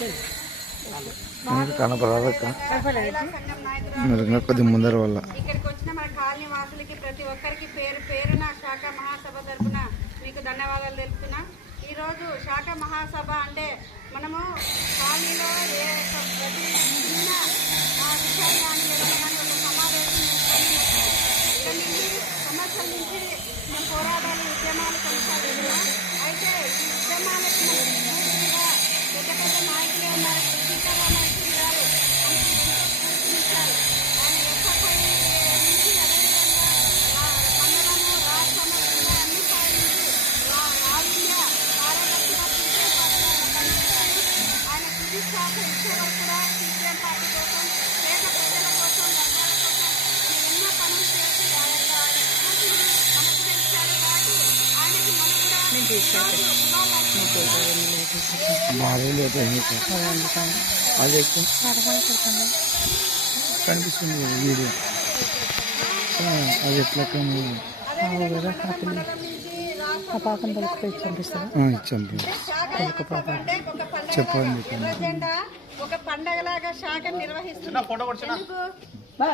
మీరు కనపడక మీరు కొద్ది ముందర వల్ల. ఇక్కడికి వచ్చిన మన కాలనీ వాసులకి ప్రతి ఒక్కరికి పేరు పేరున శాఖ మహాసభ తరఫున మీకు ధన్యవాదాలు తెలుపుతున్నా. ఈరోజు శాఖ మహాసభ అంటే మనము కాలనీలో ఏ ప్రతి చిన్న విషయాన్ని ఒక సమావేశం చేసుకొని ఇక్కడ నుంచి సంవత్సరం నుంచి మన పోరాటాలు ఉద్యమాలు కొనసాగుతున్నాం అయితే ఈ ఉద్యమాలకు పెద్ద పెద్ద నాయకులు భారీ లేదు మీకు అది ఎక్కువ కనిపిస్తుంది కదా వీడియో. ఆ, అది ఎట్లా పలుకుపోయి చంపిస్తారు ఇచ్చాం అంటే ఒక పండగ చెప్పండి. ఒక పండగలాగా శాఖ మనం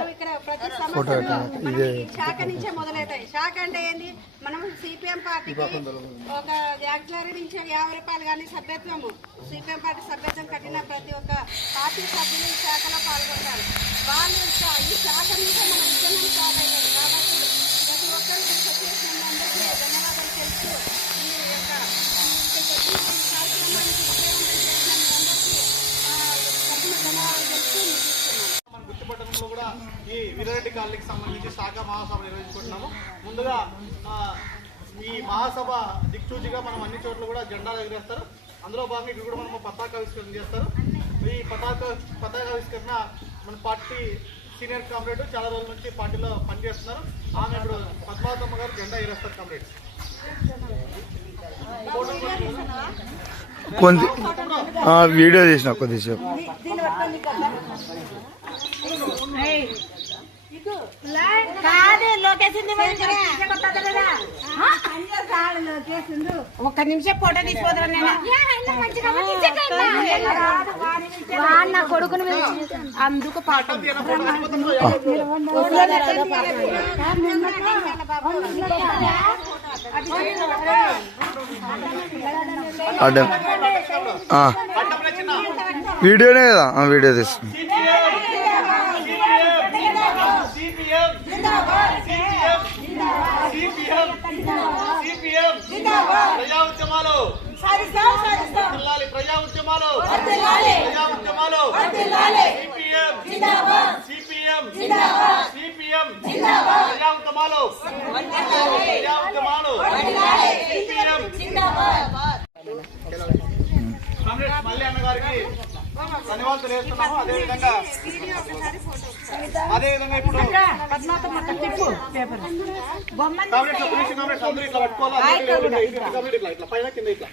ఇక్కడ ప్రతి మనకి ఈ శాఖ నుంచే మొదలవుతాయి. శాఖ అంటే ఏంది? మనం సిపిఎం పార్టీకి ఒక యాక్సిలరీ నుంచి యాభై రూపాయలు కానీ సభ్యత్వము. సిపిఎం పార్టీ సభ్యత్వం కట్టిన ప్రతి ఒక్క పార్టీ సభ్యులు ఈ శాఖలో పాల్గొంటారు వాళ్ళు శా- ఈ శాఖ నుంచే మన ఉద్యమం స్టార్ట్ అయ్యేది కాబట్టి ప్రతి ఒక్కరు ఇక్కడికి వచ్చేసిన అందరికీ ధన్యవాదాలు తెలుస్తూ ఈ యొక్క ఈ ఇక్కడికి వచ్చి ఈ కార్యక్రమానికి విజయవంతం చేసిన మీ అందరికీ ఆ, తరపున ధన్యవాదాలు తెలుస్తూ ముగిస్తున్నాను మన గుర్తుపట్టడంలో కూడా ఈ వీరారెడ్డి కాలనీకి సంబంధించి శాఖ మహాసభ నిర్వహించుకుంటున్నాము. ముందుగా ఈ మహాసభ దిక్సూచిగా మనం అన్ని చోట్ల కూడా జెండాలు ఎగరేస్తారు. అందులో భాగంగా ఇక్కడ కూడా మనం పతాకావిష్కరణ చేస్తారు. ఈ పతాక పతాకావిష్కరణ మన పార్టీ సీనియర్ కామ్రేడ్ చాలా రోజుల నుంచి పార్టీలో పనిచేస్తున్నారు. ఆమె ఇప్పుడు పద్మావతమ్మ గారు జెండా ఎగరేస్తారు కామ్రేడ్. కొంచెం ఆ, వీడియో తీసిన కొద్దిసేపు. ఒక్క నిమిషం ఫోటో తీసుకోదరా నా కొడుకును అందుకు పాట వీడియోనే కదా ఆ, వీడియో తీస్తున్నా సిపిఎం సిపిఎం సిపిఎం సిపిఎం ప్రజా ఉద్యమాలు వర్ధిల్లాలి ప్రజా ఉద్యమాలు ప్రజా ఉద్యమాలు సిపిఎం సిపిఎం సిపిఎం ప్రజా ఉద్యమాలు ప్రజా ఉద్యమాలు సిపిఎం కామ్రేడ్ మల్లి అన్న గారికి ధన్యవాదాలు వేస్తున్నాము అదేవిధంగా అదేవిధంగా ఇప్పుడు పట్టుకోవాలి? ఇట్లా పైన కింద ఇట్లా.